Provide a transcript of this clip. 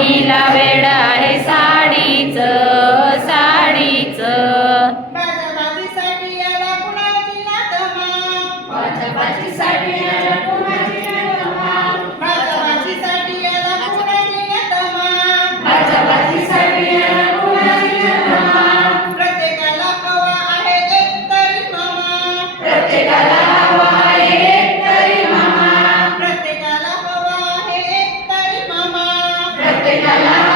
हिला वेड आहे साडीच साडीच. प्रत्येकाला que